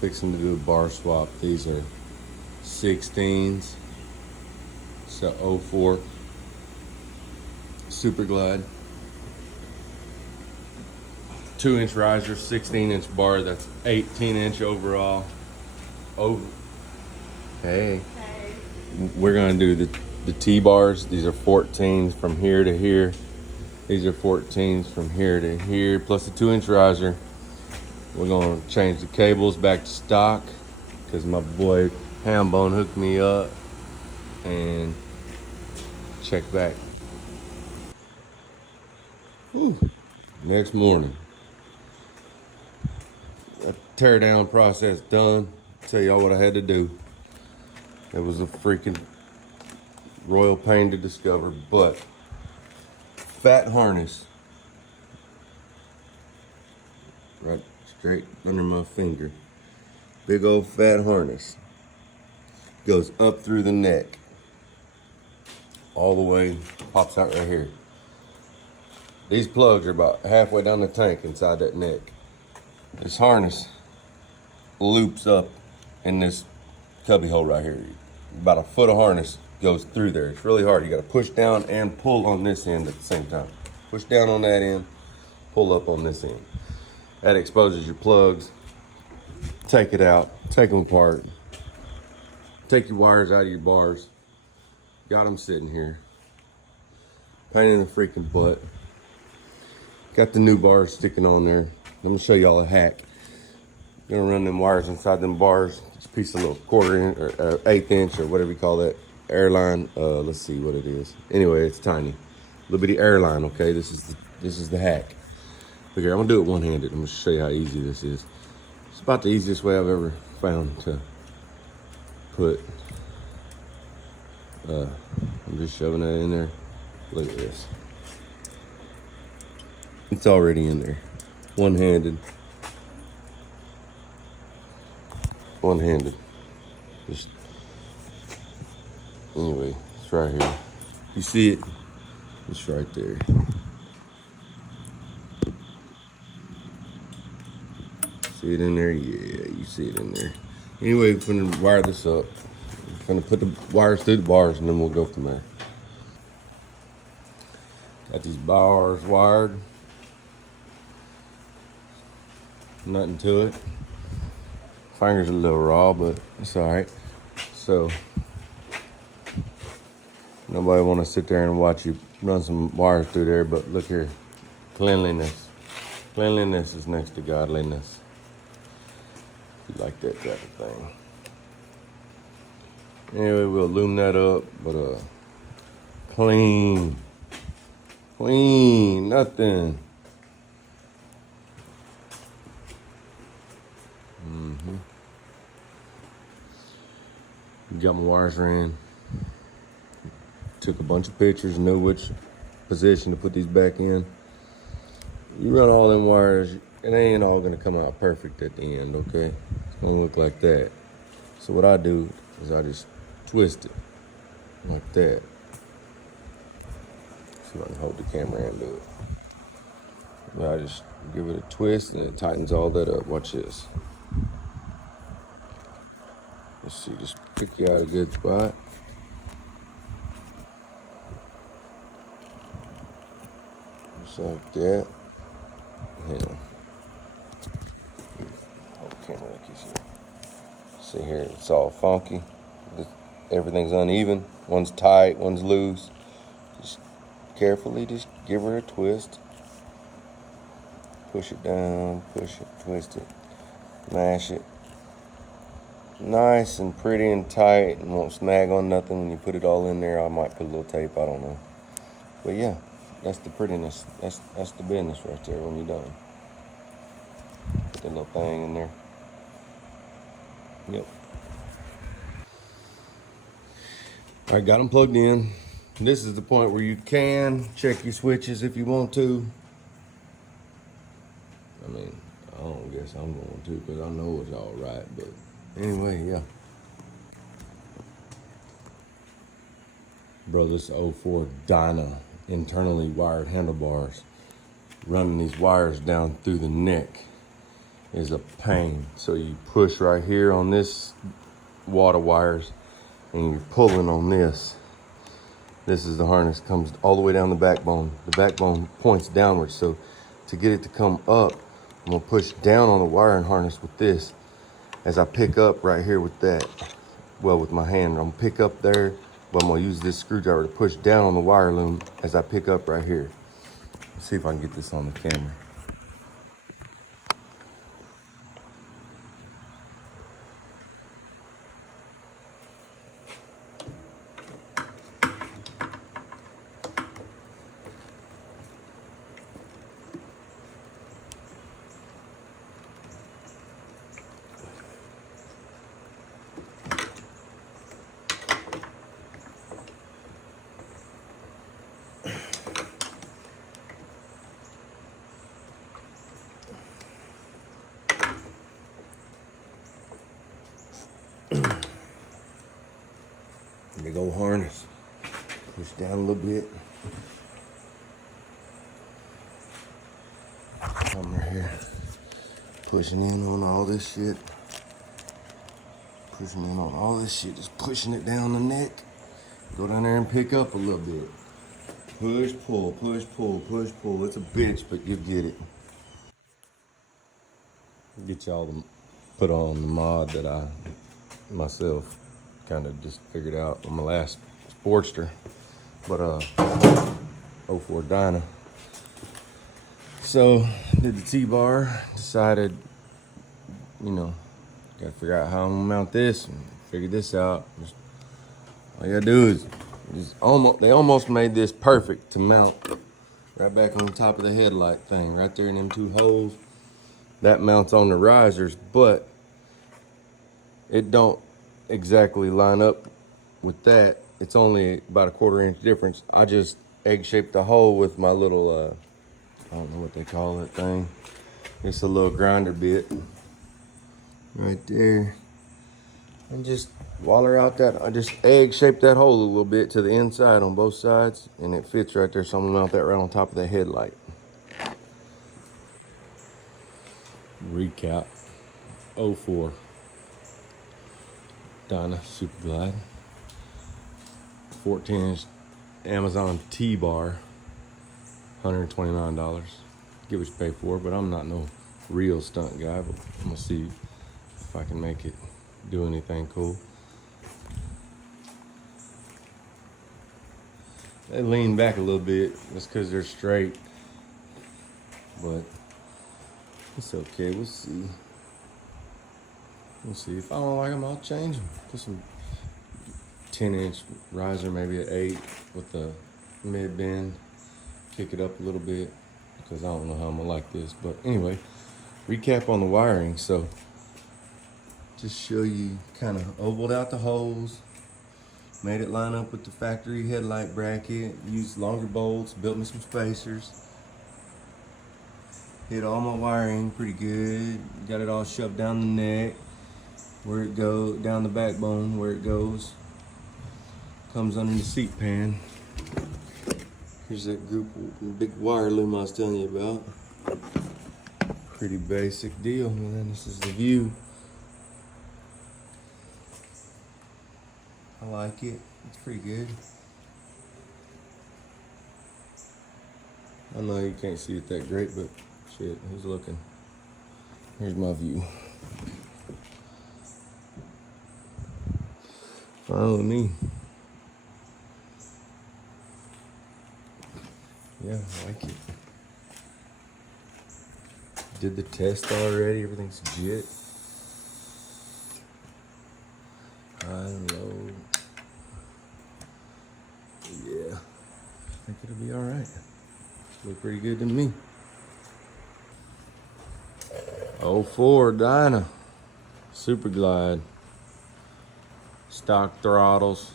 Fixing to do a bar swap. These are 16s. It's a 04 Super Glide. 2-inch riser, 16-inch bar. That's 18-inch overall. Hey. We're gonna do the T-bars. These are 14s from here to here. These are 14s from here to here, plus a 2-inch riser. We're gonna change the cables back to stock because my boy Hambone hooked me up, and check back. Whew. Next morning. Tear down process done. Tell y'all what I had to do. It was a freaking royal pain to discover, but fat harness right straight under my finger. Big old fat harness goes up through the neck all the way, pops out right here. These plugs are about halfway down the tank inside that neck. This harness loops up in this cubby hole right here. About a foot of harness goes through there. It's really hard. You gotta push down and pull on this end at the same time. Push down on that end, pull up on this end. That exposes your plugs. Take it out, take them apart. Take your wires out of your bars. Got them sitting here. Pain in the freaking butt. Got the new bars sticking on there. I'm gonna show y'all a hack. Gonna run them wires inside them bars. Just a piece of little 1/4 inch or 1/8 inch or whatever you call that airline. Let's see what it is. Anyway, it's tiny, little bitty airline. Okay, this is the hack. Look here, I'm gonna do it one-handed. I'm gonna show you how easy this is. It's about the easiest way I've ever found to put. I'm just shoving that in there. Look at this. It's already in there. One-handed. One-handed. Just anyway, it's right here. You see it? It's right there. See it in there? Yeah, you see it in there. Anyway, we're gonna wire this up. We're gonna put the wires through the bars and then we'll go from there. Got these bars wired. Nothing to it. Finger's a little raw, but it's all right. So nobody want to sit there and watch you run some wires through there, but look here, cleanliness. Cleanliness is next to godliness. If you like that type of thing. Anyway, we'll loom that up, but clean, nothing. Got my wires ran. Took a bunch of pictures, know which position to put these back in. You run all them wires, it ain't all gonna come out perfect at the end, okay? It's gonna look like that. So what I do is I just twist it like that. See if I can hold the camera and do it. But I just give it a twist and it tightens all that up. Watch this. Let's see, just pick you out a good spot. Just like that. Yeah. Hold the camera like you see. See here, it's all funky. Everything's uneven. One's tight, one's loose. Just carefully, just give her a twist. Push it down, push it, twist it, mash it. Nice and pretty and tight and won't snag on nothing when you put it all in there. I might put a little tape, I don't know. But yeah, that's the prettiness. That's the business right there when you're done. Put that little thing in there. Yep. All right, got them plugged in. This is the point where you can check your switches if you want to. I mean, I don't guess I'm going to because I know it's all right, but anyway, yeah. Bro, this 04 Dyna internally wired handlebars. Running these wires down through the neck is a pain. So you push right here on this water wires and you're pulling on this. This is the harness, comes all the way down the backbone. The backbone points downwards. So to get it to come up, I'm gonna push down on the wiring harness with this. As I pick up right here with that, well, with my hand, I'm gonna pick up there, but I'm gonna use this screwdriver to push down on the wire loom as I pick up right here. Let's see if I can get this on the camera. Big old harness. Push down a little bit. Come right here. Pushing in on all this shit. Pushing in on all this shit. Just pushing it down the neck. Go down there and pick up a little bit. Push, pull, push, pull, push, pull. It's a bitch, but you get it. Get y'all to put on the mod that I myself kind of just figured out on my last Sportster, but 04 Dyna. So did the T-bar, decided, you know, gotta figure out how I'm gonna mount this and figure this out. All you gotta do is they almost made this perfect to mount right back on top of the headlight thing, right there in them two holes. That mounts on the risers, but it don't exactly line up with that. It's only about a 1/4 inch difference. I just egg-shaped the hole with my little, I don't know what they call that thing. It's a little grinder bit right there. And just waller out that, I just egg-shaped that hole a little bit to the inside on both sides, and it fits right there, so I'm gonna mount that right on top of the headlight. Recap, 04 Dyna Super Glide, 14-inch Amazon T-bar, $129. Get what you pay for, but I'm not no real stunt guy, but I'm gonna see if I can make it do anything cool. They lean back a little bit, that's because they're straight, but it's okay, we'll see. We'll see. If I don't like them, I'll change them. Put some 10-inch riser, maybe an 8 with the mid bend. Kick it up a little bit because I don't know how I'm gonna like this. But anyway, recap on the wiring. So just show you, kind of ovaled out the holes, made it line up with the factory headlight bracket, used longer bolts, built me some spacers. Hit all my wiring pretty good. Got it all shoved down the neck, where it goes, down the backbone, where it goes. Comes under the seat pan. Here's that group, big wire loom I was telling you about. Pretty basic deal, and then this is the view. I like it, it's pretty good. I know you can't see it that great, but shit, who's looking? Here's my view. Follow me. Yeah, I like it. Did the test already, everything's legit. High and low. Yeah, I think it'll be all right. Look pretty good to me. 04 Dyna Super Glide. Stock throttles,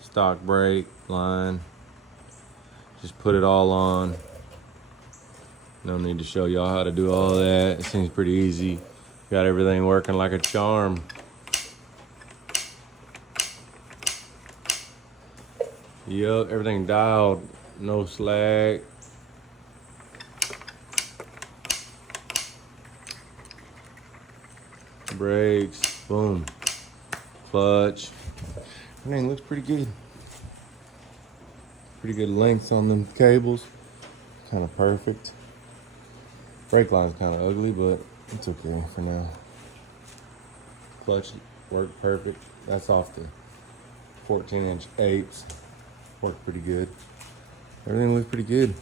stock brake line. Just put it all on. No need to show y'all how to do all that. It seems pretty easy. Got everything working like a charm. Yup, everything dialed, no slack. brakes, boom, clutch. Everything looks pretty good. Pretty good lengths on them cables. Kind of perfect. Brake line's kind of ugly, but it's okay for now. Clutch worked perfect. That's off the 14-inch 8s. Worked pretty good. Everything looks pretty good.